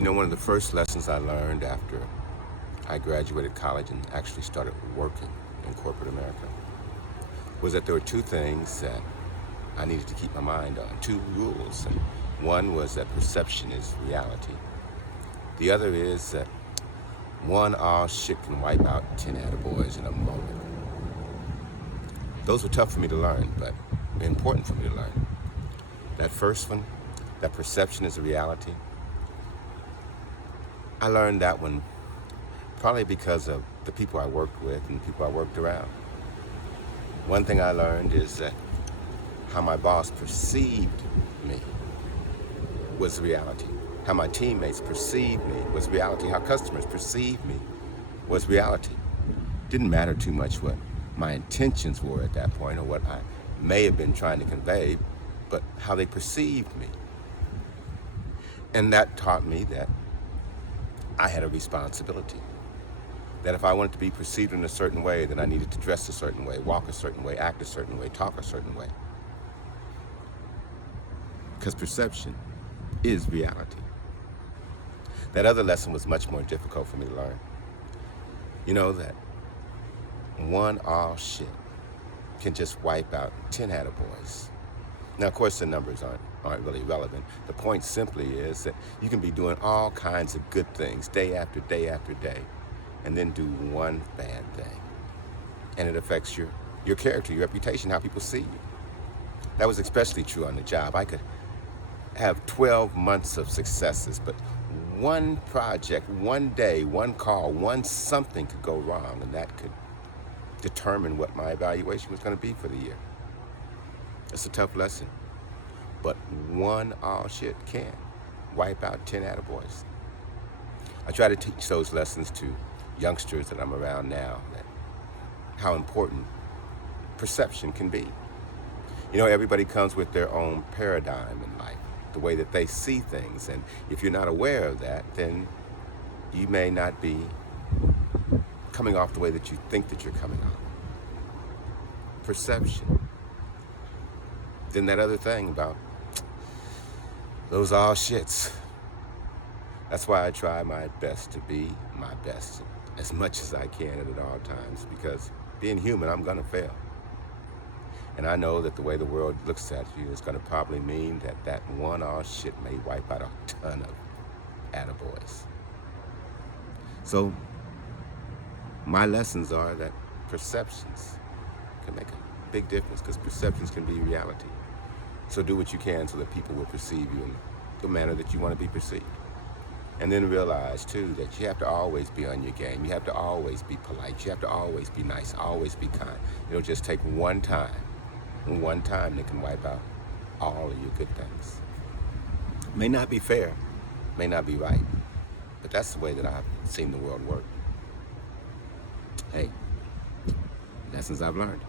One of the first lessons I learned after I graduated college and actually started working in corporate America was that there were two things that I needed to keep my mind on, two rules. And one was that perception is reality. The other is that one all shit can wipe out 10 attaboys in a moment. Those were tough for me to learn, but important for me to learn. That first one, that perception is a reality, I learned that one probably because of the people I worked with and the people I worked around. One thing I learned is that how my boss perceived me was reality. How my teammates perceived me was reality. How customers perceived me was reality. Didn't matter too much what my intentions were at that point or what I may have been trying to convey, but how they perceived me. And that taught me that I had a responsibility. That if I wanted to be perceived in a certain way, then I needed to dress a certain way, walk a certain way, act a certain way, talk a certain way. Because perception is reality. That other lesson was much more difficult for me to learn. That one all shit can just wipe out 10 attaboys. Now, of course, the numbers aren't really relevant. The point simply is that you can be doing all kinds of good things day after day after day, and then do one bad thing. And it affects your character, your reputation, how people see you. That was especially true on the job. I could have 12 months of successes, but one project, one day, one call, one something could go wrong, and that could determine what my evaluation was going to be for the year. It's a tough lesson, but one all shit can wipe out 10 attaboys. I try to teach those lessons to youngsters that I'm around now, that how important perception can be. Everybody comes with their own paradigm in life, the way that they see things, and if you're not aware of that, then you may not be coming off the way that you think that you're coming off. Perception. Then that other thing about those all shits. That's why I try my best to be my best as much as I can at all times, because being human, I'm gonna fail. And I know that the way the world looks at you is gonna probably mean that one all shit may wipe out a ton of attaboys. So my lessons are that perceptions can make a big difference, because perceptions can be reality. So do what you can so that people will perceive you in the manner that you want to be perceived. And then realize, too, that you have to always be on your game. You have to always be polite. You have to always be nice, always be kind. It'll just take one time that can wipe out all of your good things. May not be fair, may not be right, but that's the way that I've seen the world work. Hey, lessons I've learned.